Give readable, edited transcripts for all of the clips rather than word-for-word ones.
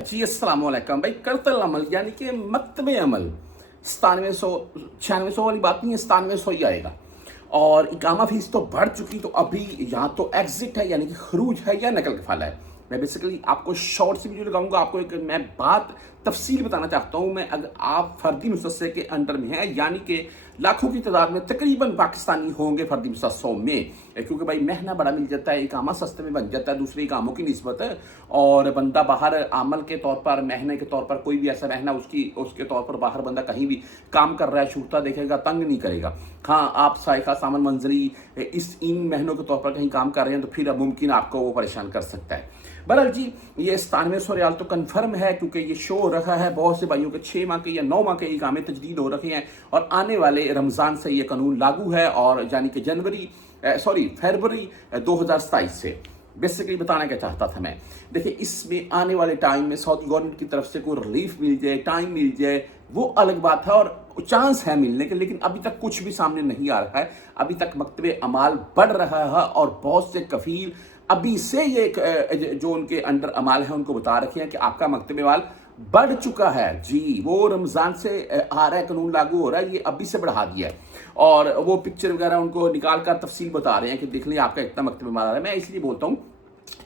जी अस्सलाम वालेकुम भाई। करतल अमल यानी कि मकतबे अमल 9700 9600 वाली बात नहीं है, 9700 ही आएगा। और इकामा फीस तो बढ़ चुकी, तो अभी यहाँ तो एग्जिट है यानी कि खरूज है या नकल कफाला है। मैं बेसिकली आपको शॉर्ट सी वीडियो लगाऊंगा, आपको एक मैं बात तफसील बताना चाहता हूँ। मैं अगर आप फर्दी मुसस्से के अंडर में हैं यानी कि लाखों की तादाद में तकरीबन पाकिस्तानी होंगे फर्दी मुसस्सों में, क्योंकि भाई महना बड़ा मिल जाता है, इकामा सस्ते में बन जाता है दूसरे इकामों की निस्बत है। और बंदा बाहर आमल के तौर पर, महने के तौर पर, कोई भी ऐसा महना उसके तौर पर बाहर बंदा कहीं भी काम कर रहा है, छूटता देखेगा तंग नहीं करेगा। हाँ, आप साइका सामान मंजरी इन महीनों के तौर पर कहीं काम कर रहे हैं तो फिर मुमकिन आपको वो परेशान कर सकता है। बहरहाल जी, ये 9700 रियाल तो कन्फर्म है, क्योंकि ये शो हो रहा है बहुत से भाइयों के 6 माह के या 9 माह के इकामे तजदीद हो रखे हैं और आने वाले रमज़ान से ये कानून लागू है, और यानी कि फरवरी 2027 से। बेसिकली बताना क्या चाहता था मैं, देखिए इसमें आने वाले टाइम में सऊदी गवर्नमेंट की तरफ से कोई रिलीफ मिल जाए, टाइम मिल जाए, वो अलग बात है और चांस है मिलने के, लेकिन अभी तक कुछ भी सामने नहीं आ रहा है। अभी तक मकतबे अमाल बढ़ रहा है और बहुत से कफील अभी से ये जो उनके अंडर अमाल है उनको बता रखे हैं कि आपका मकतबे माल बढ़ चुका है जी। वो रमज़ान से आ रहा है, कानून लागू हो रहा है, ये अभी से बढ़ा दिया है। और वो पिक्चर वगैरह उनको निकाल कर तफसील बता रहे हैं कि देख लें आपका इतना मकतबे माल आ रहा है। मैं इसलिए बोलता हूँ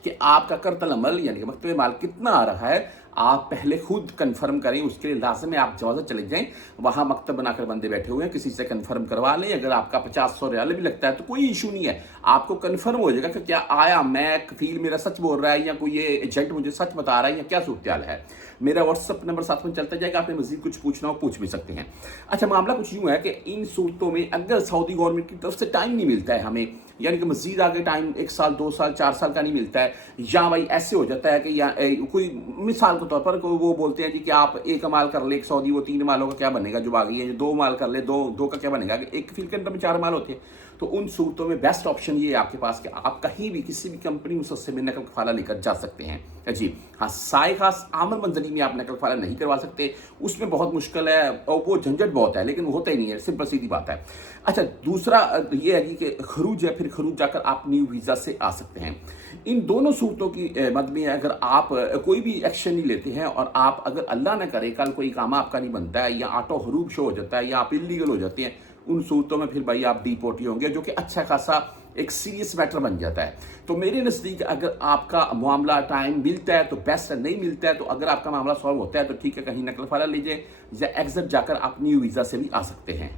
कि आपका करतल अमल यानी कि मकतबे माल कितना आ रहा है आप पहले खुद कंफर्म करें। उसके लिए लाजम है आप जवाज़त चले जाएं, वहां मकतब बनाकर बंदे बैठे हुए हैं, किसी से कंफर्म करवा लें। अगर आपका 50-100 रियाल भी लगता है तो कोई इशू नहीं है, आपको कंफर्म हो जाएगा कि क्या आया, मैं कफील मेरा सच बोल रहा है या कोई ये एजेंट मुझे सच बता रहा है या क्या सूरत है। मेरा व्हाट्सअप नंबर साथ में चलता जाएगा, आपने मजीद कुछ पूछना हो पूछ भी सकते हैं। अच्छा, मामला कुछ यूँ है कि इन सूरतों में अगर सऊदी गवर्नमेंट की तरफ से टाइम नहीं मिलता है हमें, यानी कि मजीद आगे टाइम 1 साल 2 साल 4 साल का नहीं मिलता है, या भाई ऐसे हो जाता है कि या कोई मिसाल के तौर पर वो बोलते हैं जी कि आप एक माल कर ले, एक सऊदी, वो 3 मालों का क्या बनेगा जो बागी है, 2 माल कर ले, दो का क्या बनेगा, एक फील्ड के अंदर में 4 माल होते हैं। तो उन सूरतों में बेस्ट ऑप्शन ये है आपके पास कि आप कहीं भी किसी भी कंपनी मुसस्से में नकल कफाला लेकर जा सकते हैं जी। हाँ, साए खास आमद मंजरी में आप नकल कफाला नहीं करवा सकते, उसमें बहुत मुश्किल है और वो झंझट बहुत है, लेकिन होता ही नहीं है, सिंपल सीधी बात है। अच्छा, दूसरा ये है कि खरूज है, फिर खरूज जाकर आप न्यू वीज़ा से आ सकते हैं। इन दोनों सूरतों की मद में अगर आप कोई भी एक्शन नहीं लेते हैं और आप अगर अल्लाह न करे कल कोई काम आपका नहीं बनता है या ऑटो हरूब शो हो जाता है या आप इलीगल हो जाते हैं, उन सूरतों में फिर भाई आप डिपोर्टी होंगे, जो कि अच्छा खासा एक सीरियस मैटर बन जाता है। तो मेरे नज़दीक अगर आपका मामला टाइम मिलता है तो बेस्ट है, नहीं मिलता है तो अगर आपका मामला सॉल्व होता है तो ठीक है, कहीं नकल फला लीजिए या एग्जिट जाकर आप न्यू वीज़ा से भी आ सकते हैं।